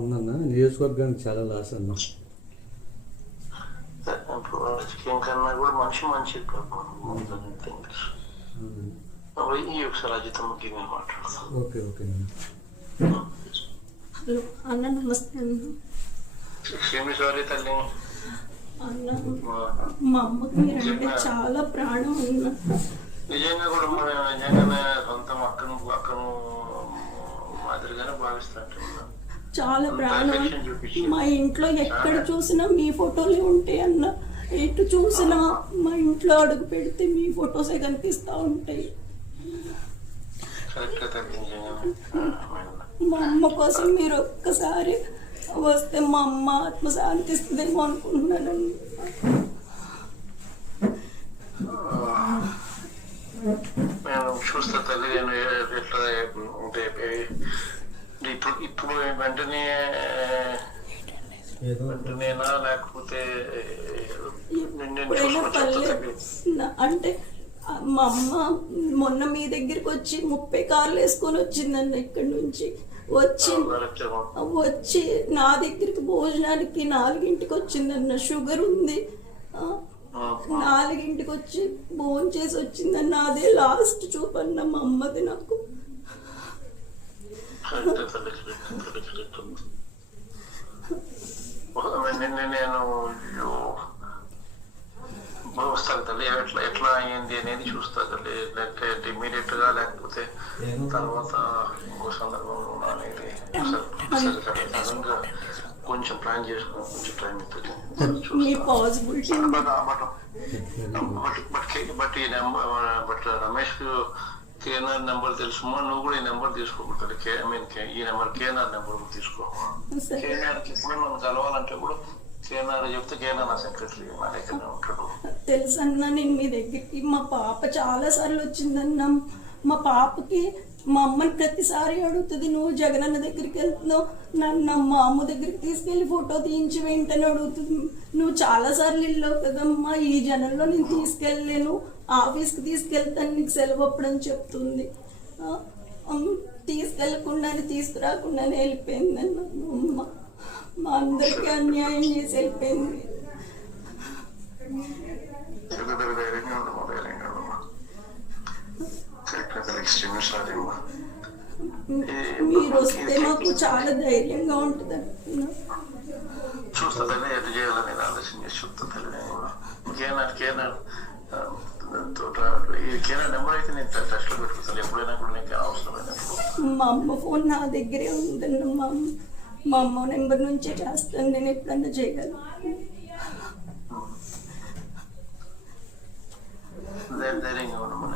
ఉందన్న, నియోజకవర్గానికి చాలా లాస్ అన్న. రాజకీయం కన్నా కూడా మనిషి ఒకసారి అజితమ్మకి నేను మాట్లాడతాను. ఓకే ఓకే హలో అన్న, నమస్తే అన్న. సారీ తల్లి, అన్న మా అమ్మకి మీరంటే చాలా ప్రాణం అన్న. నిజంగా కూడా నిజంగానే సొంత అక్కను మాదిరిగానే భావిస్తాను. చాలా ప్రాణం. మా ఇంట్లో ఎక్కడ చూసినా మీ ఫోటోలే ఉంటాయి అన్న. ఎటు చూసినా మా ఇంట్లో అడుగు పెడితే మీ ఫొటోసే కనిపిస్తూ ఉంటాయి. మా అమ్మ కోసం మీరు ఒక్కసారి వస్తే మా అమ్మ ఆత్మ శాంతిస్తుందేమో అనుకుంటున్నానండి. నేను చూస్తా తల్లి, నేను ఎట్లా అంటే ఇప్పుడు వెంటనేనా లేకపోతే అంటే మా అమ్మ మొన్న మీ దగ్గరికి వచ్చి 30 కార్లు వేసుకొని వచ్చిందన్న. ఇక్కడి నుంచి వచ్చి నా దగ్గరికి భోజనానికి 4ంటికి వచ్చిందన్న. షుగర్ ఉంది, 4ంటికి వచ్చి భోజనం చేసి వచ్చిందన్న. అదే లాస్ట్ చూపన్న మా అమ్మది నాకు. నేను వస్తాను తల్లి, ఎట్లా అయ్యింది అనేది చూస్తా తల్లి. లేకపోతే ఇమీడియట్ గా లేకపోతే తర్వాత ఇంకో సందర్భంలో అనేది కొంచెం ప్లాన్ చేసుకుని కొంచెం టైం ఇస్తుంది. బట్ రమేష్ కేఎన్ఆర్ నెంబర్ తెలుసుమా? నువ్వు కూడా ఈ నెంబర్ తీసుకోకూడదు. ఈ నెంబర్ కేఎన్ఆర్ నెంబర్ కూడా తీసుకో. కేఎన్ఆర్కి ఇప్పుడు మనం కలవాలంటే కూడా కేఎన్ఆర్ చెప్తే కేఎన్ఆర్ నా సెక్రటరీ నా దగ్గర ఉంటాడు. తెలుసు అన్న, నేను మీ దగ్గరికి మా పాప చాలా సార్లు వచ్చిందన్న. మా పాపకి మా అమ్మని ప్రతిసారి అడుగుతుంది, నువ్వు జగనన్న దగ్గరికి వెళ్తున్నావు, నన్ను మా అమ్మ దగ్గరికి తీసుకెళ్ళి ఫోటో తీయించి వెంటనే అడుగుతుంది. నువ్వు చాలా సార్లు వెళ్ళావు కదమ్మా, ఈ జనంలో నేను తీసుకెళ్ళలేను, ఆఫీస్కి తీసుకెళ్తాను, నీకు సెలవు అప్పుడని చెప్తుంది. తీసుకెళ్ళకుండానే తీసుకురాకుండానే వెళ్ళిపోయిందన్న మా అమ్మ. మా అందరికీ అన్యాయం చేసి వెళ్ళిపోయింది. మీరు వస్తే నాకు చాలా ధైర్యంగా ఉంటుంది. చూస్తా ఎటు చేయాలని ఆలోచన చేసి చూస్తా. నెంబర్ అయితే నేను టచ్ లో పెట్టుకుంటాను ఎప్పుడైనా కూడా నీకు అవసరమైనప్పుడు. మా అమ్మ ఫోన్ నా దగ్గరే ఉందన్న. మా అమ్మ నెంబర్ నుంచే చేస్తాను నేను ఎప్పుడన్నా చేయగలను. ధైర్యంగా ఉన్నాము.